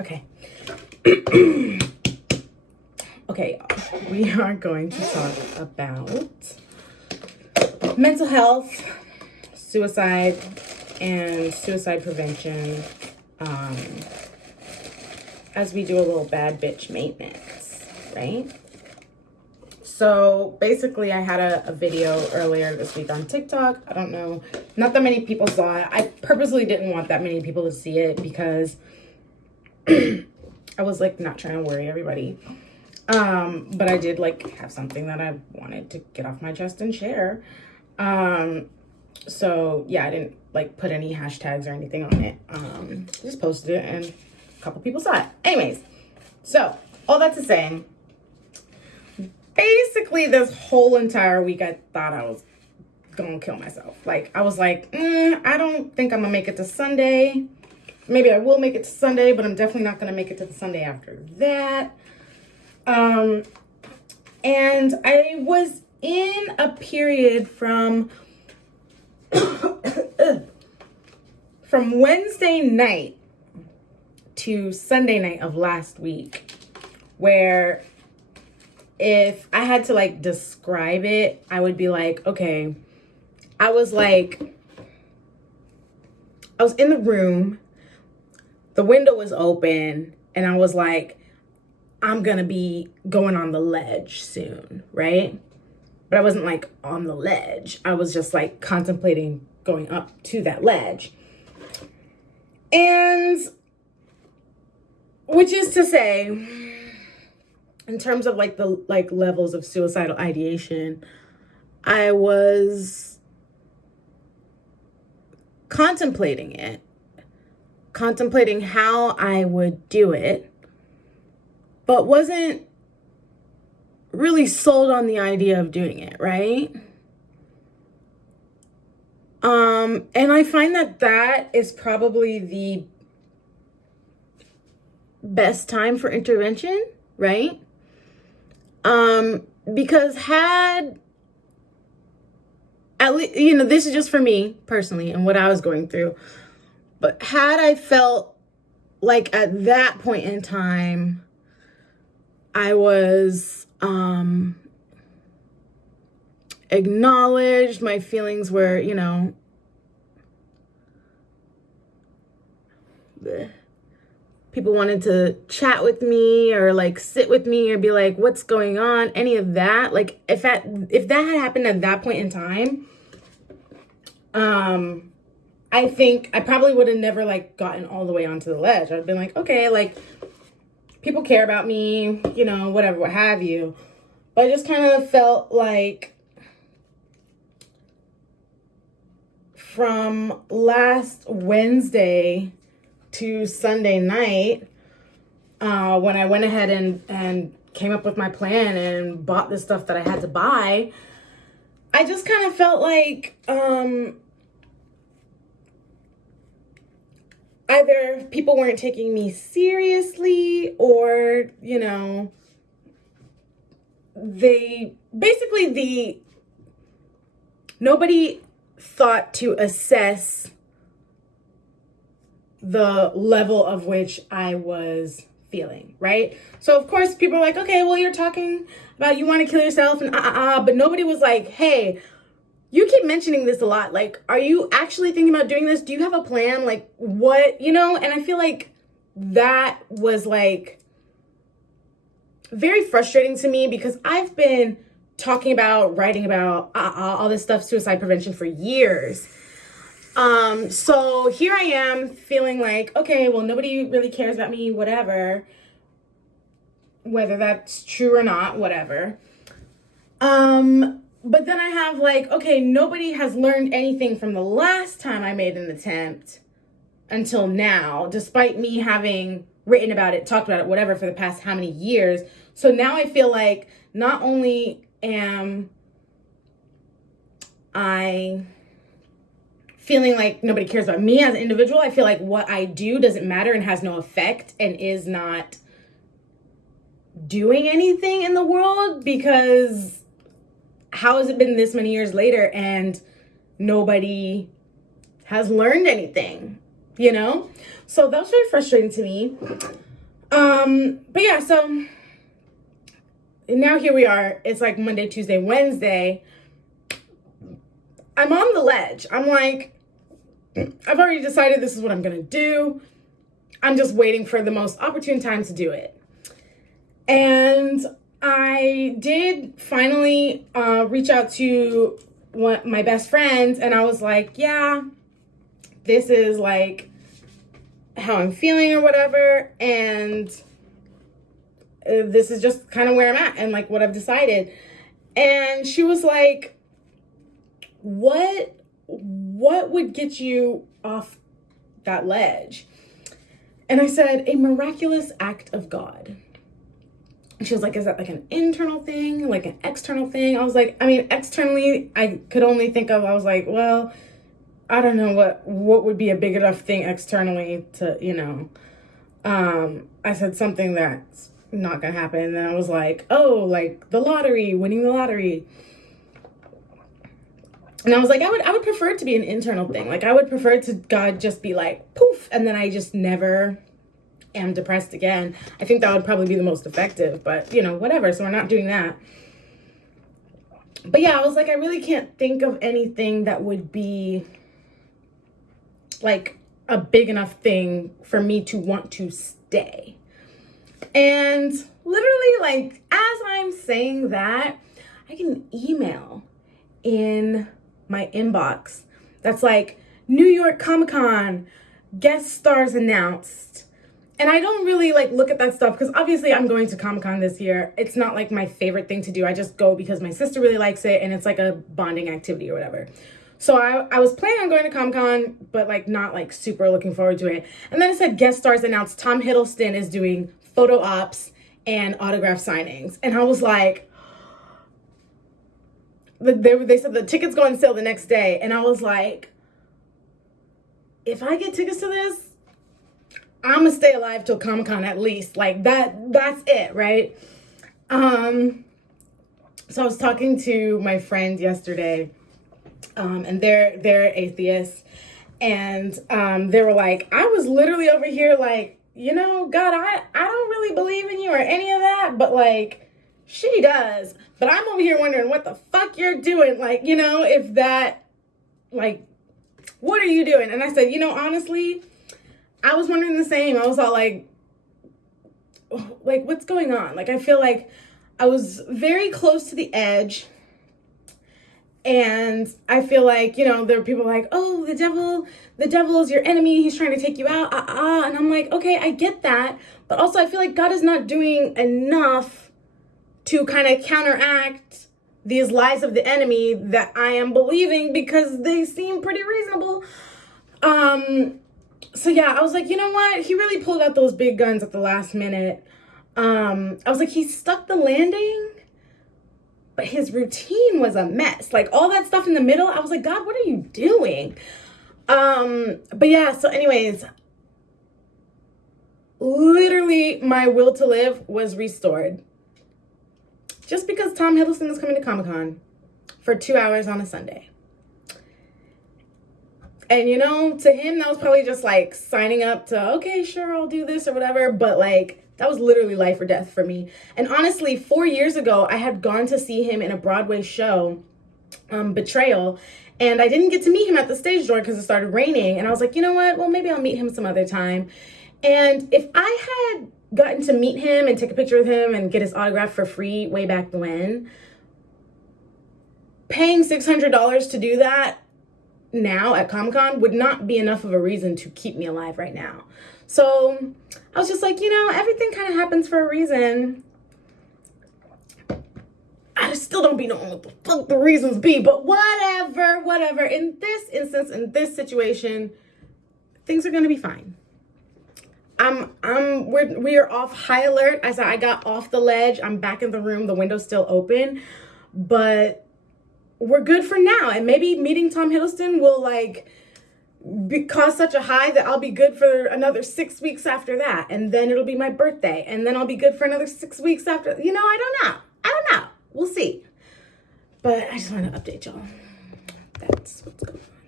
Okay. Okay, we are going to talk about mental health, suicide, and suicide prevention as we do a little bad bitch maintenance, right? So basically I had a video earlier this week on TikTok. I don't know, not that many people saw it. I purposely didn't want that many people to see it because I was like not trying to worry everybody. But I did like have something that I wanted to get off my chest and share. So yeah, I didn't like put any hashtags or anything on it. Just posted it and a couple people saw it. Anyways, so all that to say, basically this whole entire week I thought I was gonna kill myself. Like I was like, I don't think I'm gonna make it to Sunday. Maybe I will make it to Sunday, but I'm definitely not gonna make it to the Sunday after that. And I was in a period from Wednesday night to Sunday night of last week, where if I had to like describe it, I would be like, okay, I was in the room, the window was open, and I was like, I'm gonna be going on the ledge soon, right? But I wasn't like on the ledge. I was just like contemplating going up to that ledge. And which is to say, in terms of like the like levels of suicidal ideation, I was contemplating how I would do it, but wasn't really sold on the idea of doing it, right? And I find that is probably the best time for intervention, right? Because had, at least, this is just for me personally and what I was going through, but had I felt like at that point in time, I was, acknowledged, my feelings were, people wanted to chat with me or like sit with me or be like, what's going on? Any of that. Like if that had happened at that point in time, I think I probably would have never like gotten all the way onto the ledge. I'd been like, okay, like people care about me, whatever, what have you. But I just kind of felt like from last Wednesday to Sunday night, when I went ahead and came up with my plan and bought the stuff that I had to buy, I just kind of felt like either people weren't taking me seriously or, nobody thought to assess the level of which I was feeling, right? So of course people are like, okay, well, you're talking about you want to kill yourself and but nobody was like, hey, you keep mentioning this a lot. Like, are you actually thinking about doing this? Do you have a plan? Like what, And I feel like that was like very frustrating to me because I've been talking about, writing about all this stuff, suicide prevention for years. So here I am feeling like, okay, well, nobody really cares about me, whatever, whether that's true or not, whatever. But then I have like, okay, nobody has learned anything from the last time I made an attempt until now, despite me having written about it, talked about it, whatever, for the past how many years. So now I feel like not only am I feeling like nobody cares about me as an individual, I feel like what I do doesn't matter and has no effect and is not doing anything in the world, because how has it been this many years later and nobody has learned anything, So that was very frustrating to me. But yeah, so now here we are. It's like Monday, Tuesday, Wednesday. I'm on the ledge. I'm like, I've already decided this is what I'm going to do. I'm just waiting for the most opportune time to do it. And I did finally reach out to my best friend, and I was like, yeah, this is like how I'm feeling or whatever. And this is just kind of where I'm at and like what I've decided. And she was like, what would get you off that ledge? And I said, a miraculous act of God. And she was like, is that like an internal thing, like an external thing? I was like, I mean, externally, I could only think of, I was like, well, I don't know what would be a big enough thing externally to, you know. I said something that's not gonna happen. And then I was like, oh, like the lottery, winning the lottery. And I was like, I would prefer it to be an internal thing. Like, I would prefer to God just be like, poof, and then I just never am depressed again. I think that would probably be the most effective, but, you know, whatever. So we're not doing that. But yeah, I was like, I really can't think of anything that would be, like, a big enough thing for me to want to stay. And literally, like, as I'm saying that, I get an email in my inbox that's like, New York Comic-Con guest stars announced. And I don't really like look at that stuff because obviously I'm going to Comic-Con this year. It's not like my favorite thing to do. I just go because my sister really likes it and it's like a bonding activity or whatever. So I was planning on going to Comic-Con, but like not like super looking forward to it. And then it said guest stars announced. Tom Hiddleston is doing photo ops and autograph signings. And I was like, they said the tickets go on sale the next day. And I was like, if I get tickets to this, I'm gonna stay alive till Comic-Con at least. Like that's it, right? So I was talking to my friend yesterday, and they're atheists, and they were like, I was literally over here like, you know, God, I don't really believe in you or any of that, but like she does. But I'm over here wondering what the fuck you're doing. Like, you know, if that, like, what are you doing? And I said, you know, honestly, I was wondering the same. I was all like, what's going on? Like, I feel like I was very close to the edge. And I feel like, you know, there are people like, oh, the devil is your enemy. He's trying to take you out. And I'm like, okay, I get that. But also I feel like God is not doing enough to kind of counteract these lies of the enemy that I am believing because they seem pretty reasonable. So yeah, I was like, you know what? He really pulled out those big guns at the last minute. I was like, he stuck the landing, but his routine was a mess. Like all that stuff in the middle, I was like, God, what are you doing? But yeah, so anyways, literally my will to live was restored. Just because Tom Hiddleston is coming to Comic-Con for 2 hours on a Sunday. And, you know, to him, that was probably just, like, signing up to, okay, sure, I'll do this or whatever. But, like, that was literally life or death for me. And honestly, 4 years ago, I had gone to see him in a Broadway show, Betrayal. And I didn't get to meet him at the stage door because it started raining. And I was like, you know what? Well, maybe I'll meet him some other time. And if I had gotten to meet him and take a picture with him and get his autograph for free way back when, paying $600 to do that now at Comic-Con would not be enough of a reason to keep me alive right now. So I was just like, you know, everything kind of happens for a reason. I still don't be knowing what the fuck the reasons be, but whatever. In this instance, in this situation, things are gonna be fine. We are off high alert. I said I got off the ledge. I'm back in the room. The window's still open, but we're good for now. And maybe meeting Tom Hiddleston will like cause such a high that I'll be good for another 6 weeks after that. And then it'll be my birthday. And then I'll be good for another 6 weeks after, you know, I don't know. We'll see. But I just want to update y'all. That's what's going on.